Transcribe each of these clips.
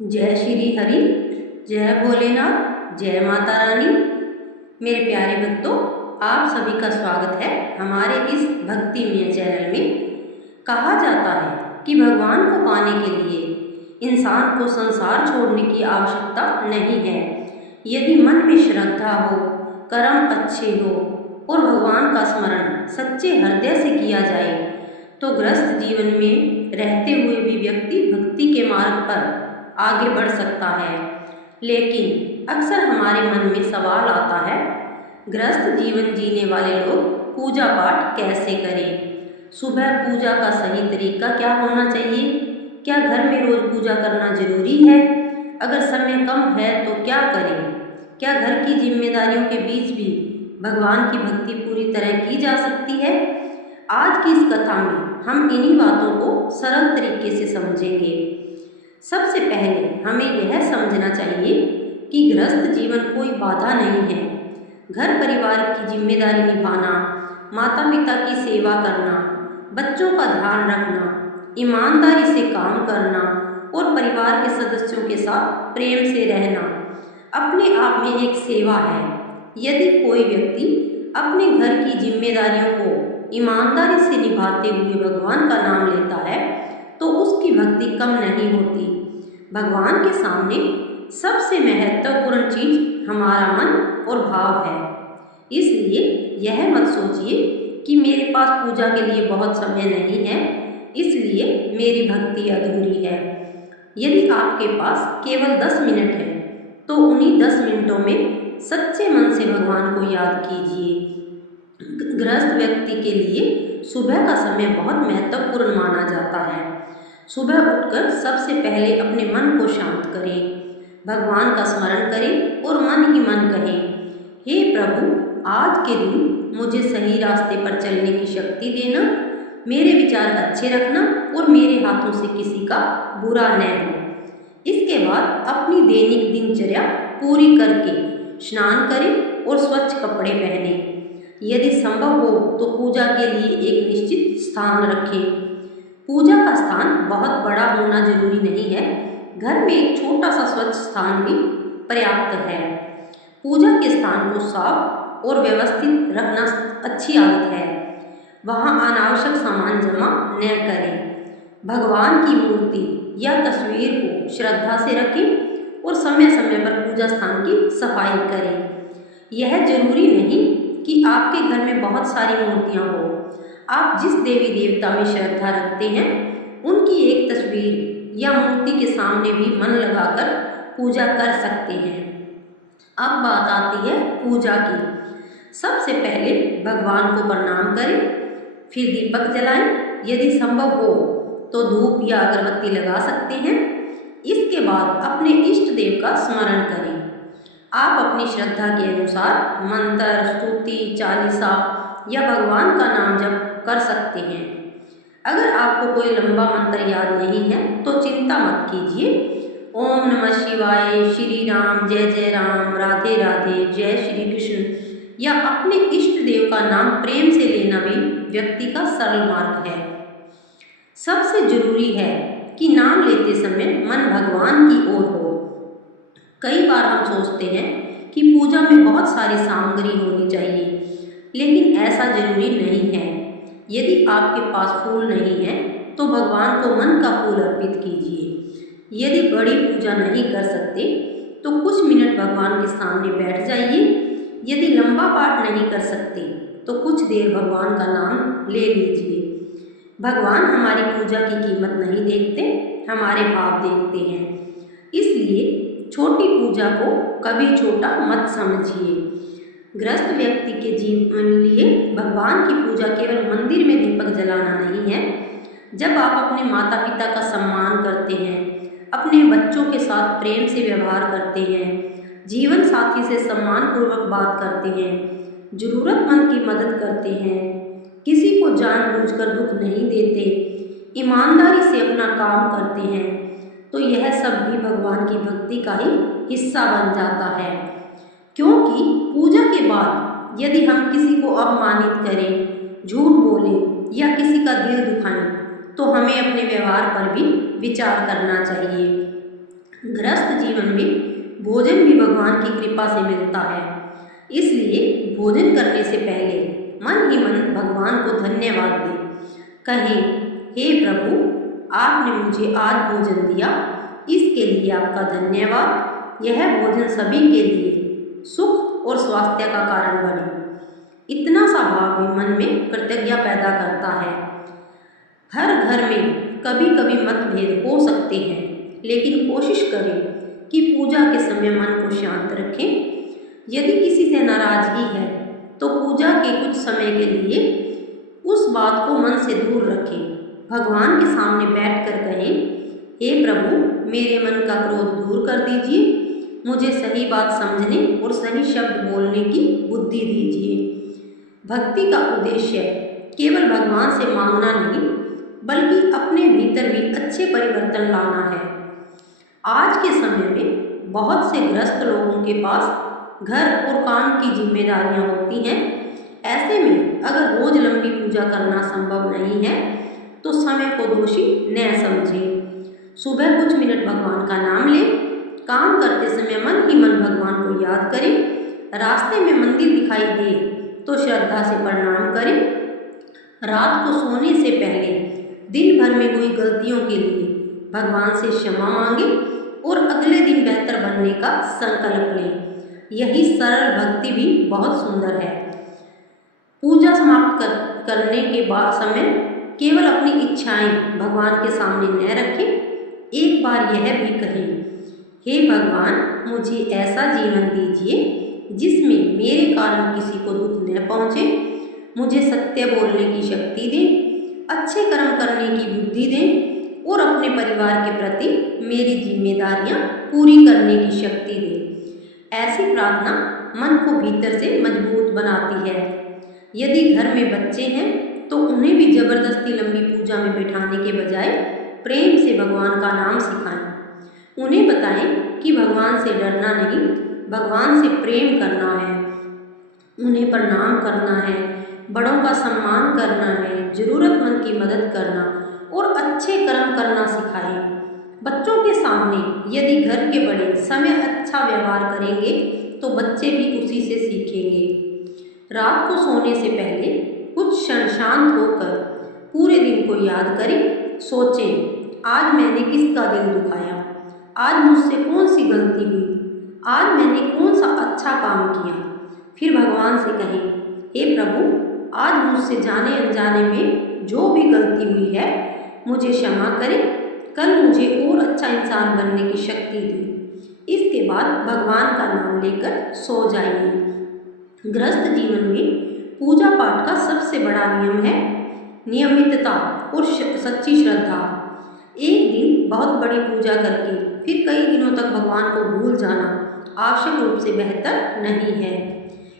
जय श्री हरि, जय भोलेनाथ, जय माता रानी। मेरे प्यारे भक्तों, आप सभी का स्वागत है हमारे इस भक्तिमय चैनल में। कहा जाता है कि भगवान को पाने के लिए इंसान को संसार छोड़ने की आवश्यकता नहीं है। यदि मन में श्रद्धा हो, कर्म अच्छे हो और भगवान का स्मरण सच्चे हृदय से किया जाए तो गृहस्थ जीवन में रहते हुए भी व्यक्ति भक्ति के मार्ग पर आगे बढ़ सकता है। लेकिन अक्सर हमारे मन में सवाल आता है, गृहस्थ जीवन जीने वाले लोग पूजा पाठ कैसे करें? सुबह पूजा का सही तरीका क्या होना चाहिए? क्या घर में रोज पूजा करना जरूरी है? अगर समय कम है तो क्या करें? क्या घर की जिम्मेदारियों के बीच भी भगवान की भक्ति पूरी तरह की जा सकती है? आज की इस कथा में हम इन्हीं बातों को सरल तरीके से समझेंगे। सबसे पहले हमें यह समझना चाहिए कि गृहस्थ जीवन कोई बाधा नहीं है। घर परिवार की जिम्मेदारी निभाना, माता पिता की सेवा करना, बच्चों का ध्यान रखना, ईमानदारी से काम करना और परिवार के सदस्यों के साथ प्रेम से रहना अपने आप में एक सेवा है। यदि कोई व्यक्ति अपने घर की जिम्मेदारियों को ईमानदारी से निभाते हुए भगवान का नाम लेता है तो उसकी भक्ति कम नहीं होती। भगवान के सामने सबसे महत्वपूर्ण चीज हमारा मन और भाव है। इसलिए यह मत सोचिए कि मेरे पास पूजा के लिए बहुत समय नहीं है, इसलिए मेरी भक्ति अधूरी है। यदि आपके पास केवल 10 मिनट है तो उन्हीं 10 मिनटों में सच्चे मन से भगवान को याद कीजिए। गृहस्थ व्यक्ति के लिए सुबह का समय बहुत महत्वपूर्ण माना जाता है। सुबह उठकर सबसे पहले अपने मन को शांत करें, भगवान का स्मरण करें और मन ही मन कहें, हे प्रभु, आज के दिन मुझे सही रास्ते पर चलने की शक्ति देना, मेरे विचार अच्छे रखना और मेरे हाथों से किसी का बुरा न हो। इसके बाद अपनी दैनिक दिनचर्या पूरी करके स्नान करें और स्वच्छ कपड़े पहने। यदि संभव हो तो पूजा के लिए एक निश्चित स्थान रखें। पूजा का स्थान बहुत बड़ा होना जरूरी नहीं है, घर में एक छोटा सा स्वच्छ स्थान भी पर्याप्त है। पूजा के स्थान को साफ और व्यवस्थित रखना अच्छी आदत है। वहाँ अनावश्यक सामान जमा न करें। भगवान की मूर्ति या तस्वीर को श्रद्धा से रखें और समय समय पर पूजा स्थान की सफाई करें। यह जरूरी नहीं कि आपके घर में बहुत सारी मूर्तियाँ हो। आप जिस देवी देवता में श्रद्धा रखते हैं उनकी एक तस्वीर या मूर्ति के सामने भी मन लगाकर पूजा कर सकते हैं। अब बात आती है पूजा की। सबसे पहले भगवान को प्रणाम करें, फिर दीपक जलाएं। यदि संभव हो तो धूप या अगरबत्ती लगा सकते हैं। इसके बाद अपने इष्ट देव का स्मरण करें। आप अपनी श्रद्धा के अनुसार मंत्र, स्तुति, चालीसा या भगवान का नाम जप कर सकते हैं। अगर आपको कोई लंबा मंत्र याद नहीं है तो चिंता मत कीजिए। ओम नमः शिवाय, श्री राम, जय जय राम, राधे राधे, जय श्री कृष्ण या अपने इष्ट देव का नाम प्रेम से लेना भी व्यक्ति का सरल मार्ग है। सबसे जरूरी है कि नाम लेते समय मन भगवान की ओर हो। कई बार हम सोचते हैं कि पूजा में बहुत सारी सामग्री होनी चाहिए, लेकिन ऐसा जरूरी नहीं है। यदि आपके पास फूल नहीं है तो भगवान को मन का फूल अर्पित कीजिए। यदि बड़ी पूजा नहीं कर सकते तो कुछ मिनट भगवान के सामने बैठ जाइए। यदि लंबा पाठ नहीं कर सकते तो कुछ देर भगवान का नाम ले लीजिए। भगवान हमारी पूजा की कीमत नहीं देखते, हमारे भाव देखते हैं। इसलिए छोटी पूजा को कभी छोटा मत समझिए। गृहस्थ व्यक्ति के जीवन लिए भगवान की पूजा केवल मंदिर में दीपक जलाना नहीं है। जब आप अपने माता पिता का सम्मान करते हैं, अपने बच्चों के साथ प्रेम से व्यवहार करते हैं, जीवन साथी से सम्मानपूर्वक बात करते हैं, जरूरतमंद की मदद करते हैं, किसी को जानबूझकर दुख नहीं देते, ईमानदारी से अपना काम करते हैं, तो यह सब भी भगवान की भक्ति का ही हिस्सा बन जाता है। क्योंकि पूजा के बाद यदि हम किसी को अपमानित करें, झूठ बोलें या किसी का दिल दुखाएं तो हमें अपने व्यवहार पर भी विचार करना चाहिए। गृहस्थ जीवन में भोजन भी भगवान की कृपा से मिलता है, इसलिए भोजन करने से पहले मन ही मन भगवान को धन्यवाद दें। कहें, हे प्रभु, आपने मुझे आज भोजन दिया, इसके लिए आपका धन्यवाद। यह भोजन सभी के लिए सुख और स्वास्थ्य का कारण बने। इतना सा भाव भी मन में कृतज्ञता पैदा करता है। हर घर में कभी कभी मतभेद हो सकते हैं, लेकिन कोशिश करें कि पूजा के समय मन को शांत रखें। यदि किसी से नाराजगी है तो पूजा के कुछ समय के लिए उस बात को मन से दूर रखें। भगवान के सामने बैठकर कहें, हे प्रभु, मेरे मन का क्रोध दूर कर दीजिए, मुझे सही बात समझने और सही शब्द बोलने की बुद्धि दीजिए। भक्ति का उद्देश्य केवल भगवान से मांगना नहीं, बल्कि अपने भीतर भी अच्छे परिवर्तन लाना है। आज के समय में बहुत से गृहस्थ लोगों के पास घर और काम की जिम्मेदारियां होती हैं। ऐसे में अगर रोज लंबी पूजा करना संभव नहीं है तो समय को दोषी न समझें। सुबह कुछ मिनट भगवान का नाम लें, काम करते समय मन ही मन भगवान को याद करें, रास्ते में मंदिर दिखाई दे तो श्रद्धा से प्रणाम करें। रात को सोने से पहले दिन भर में हुई गलतियों के लिए भगवान से क्षमा मांगें और अगले दिन बेहतर बनने का संकल्प लें। यही सरल भक्ति भी बहुत सुंदर है। पूजा समाप्त करने के बाद समय केवल अपनी इच्छाएं भगवान के सामने न रखें। एक बार यह भी कहें, हे भगवान, मुझे ऐसा जीवन दीजिए जिसमें मेरे कारण किसी को दुख न पहुँचे। मुझे सत्य बोलने की शक्ति दें, अच्छे कर्म करने की बुद्धि दें और अपने परिवार के प्रति मेरी जिम्मेदारियां पूरी करने की शक्ति दें। ऐसी प्रार्थना मन को भीतर से मजबूत बनाती है। यदि घर में बच्चे हैं तो उन्हें भी जबरदस्ती लंबी पूजा में बिठाने के बजाय प्रेम से भगवान का नाम सिखाएं। उन्हें बताएं कि भगवान से डरना नहीं, भगवान से प्रेम करना है, उन्हें प्रणाम करना है, बड़ों का सम्मान करना है, जरूरतमंद की मदद करना और अच्छे कर्म करना सिखाएं। बच्चों के सामने यदि घर के बड़े समय अच्छा व्यवहार करेंगे तो बच्चे भी उसी से सीखेंगे। रात को सोने से पहले कुछ क्षण शांत होकर पूरे दिन को याद करें। सोचें, आज मैंने किसका दिल दुखाया, आज मुझसे कौन सी गलती हुई, आज मैंने कौन सा अच्छा काम किया। फिर भगवान से कहें, हे प्रभु, आज मुझसे जाने अनजाने में जो भी गलती हुई है मुझे क्षमा करें, कल मुझे और अच्छा इंसान बनने की शक्ति दी। इसके बाद भगवान का नाम लेकर सो जाइए। गृहस्थ जीवन में पूजा पाठ का सबसे बड़ा नियम है नियमितता और सच्ची श्रद्धा। एक दिन बहुत बड़ी पूजा करके फिर कई दिनों तक भगवान को भूल जाना आवश्यक रूप से बेहतर नहीं है।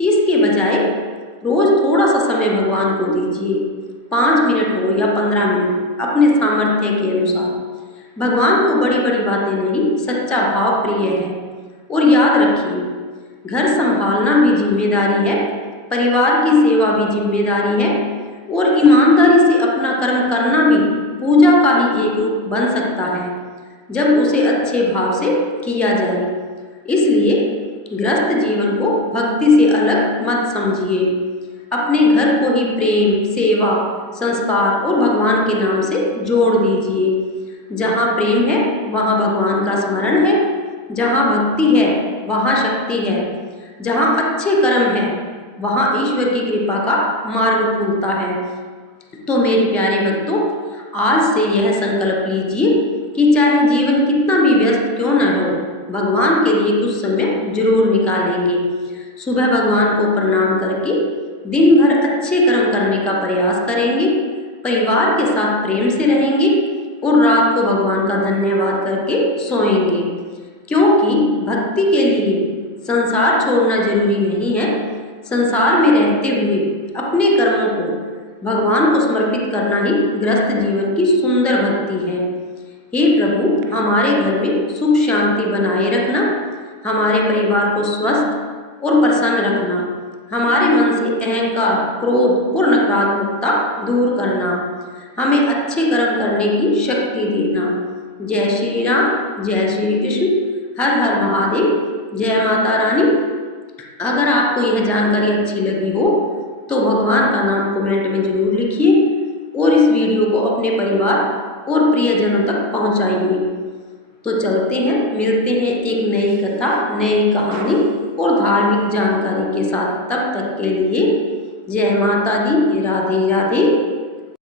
इसके बजाय रोज थोड़ा सा समय भगवान को दीजिए, 5 मिनट हो या 15 मिनट, अपने सामर्थ्य के अनुसार। भगवान को बड़ी बड़ी बातें नहीं, सच्चा भाव प्रिय है। और याद रखिए, घर संभालना भी जिम्मेदारी है, परिवार की सेवा भी जिम्मेदारी है और ईमानदारी से अपना कर्म करना भी पूजा का ही एक रूप बन सकता है जब उसे अच्छे भाव से किया जाए। इसलिए गृहस्थ जीवन को भक्ति से अलग मत समझिए। अपने घर को ही प्रेम, सेवा, संस्कार और भगवान के नाम से जोड़ दीजिए। जहाँ प्रेम है वहाँ भगवान का स्मरण है, जहाँ भक्ति है वहाँ शक्ति है, जहाँ अच्छे कर्म है वहाँ ईश्वर की कृपा का मार्ग खुलता है। तो मेरे प्यारे भक्तों, आज से यह संकल्प लीजिए कि चाहे जीवन कितना भी व्यस्त क्यों न हो, भगवान के लिए कुछ समय जरूर निकालेंगे। सुबह भगवान को प्रणाम करके दिन भर अच्छे कर्म करने का प्रयास करेंगे, परिवार के साथ प्रेम से रहेंगे और रात को भगवान का धन्यवाद करके सोएंगे। क्योंकि भक्ति के लिए संसार छोड़ना जरूरी नहीं है, संसार में रहते हुए अपने कर्मों को भगवान को समर्पित करना ही गृहस्थ जीवन की सुंदर भक्ति है। हे प्रभु, हमारे घर में सुख शांति बनाए रखना, हमारे परिवार को स्वस्थ और प्रसन्न रखना, हमारे मन से अहंकार, क्रोध और नकारात्मकता दूर करना, हमें अच्छे कर्म करने की शक्ति देना। जय श्री राम, जय श्री कृष्ण, हर हर महादेव, जय माता रानी। अगर आपको यह जानकारी अच्छी लगी हो तो भगवान का नाम कमेंट में जरूर लिखिए और इस वीडियो को अपने परिवार और प्रियजनों तक पहुंचाइए। तो चलते हैं, मिलते हैं एक नई कथा, नई कहानी और धार्मिक जानकारी के साथ। तब तक के लिए जय माता दी, राधे राधे।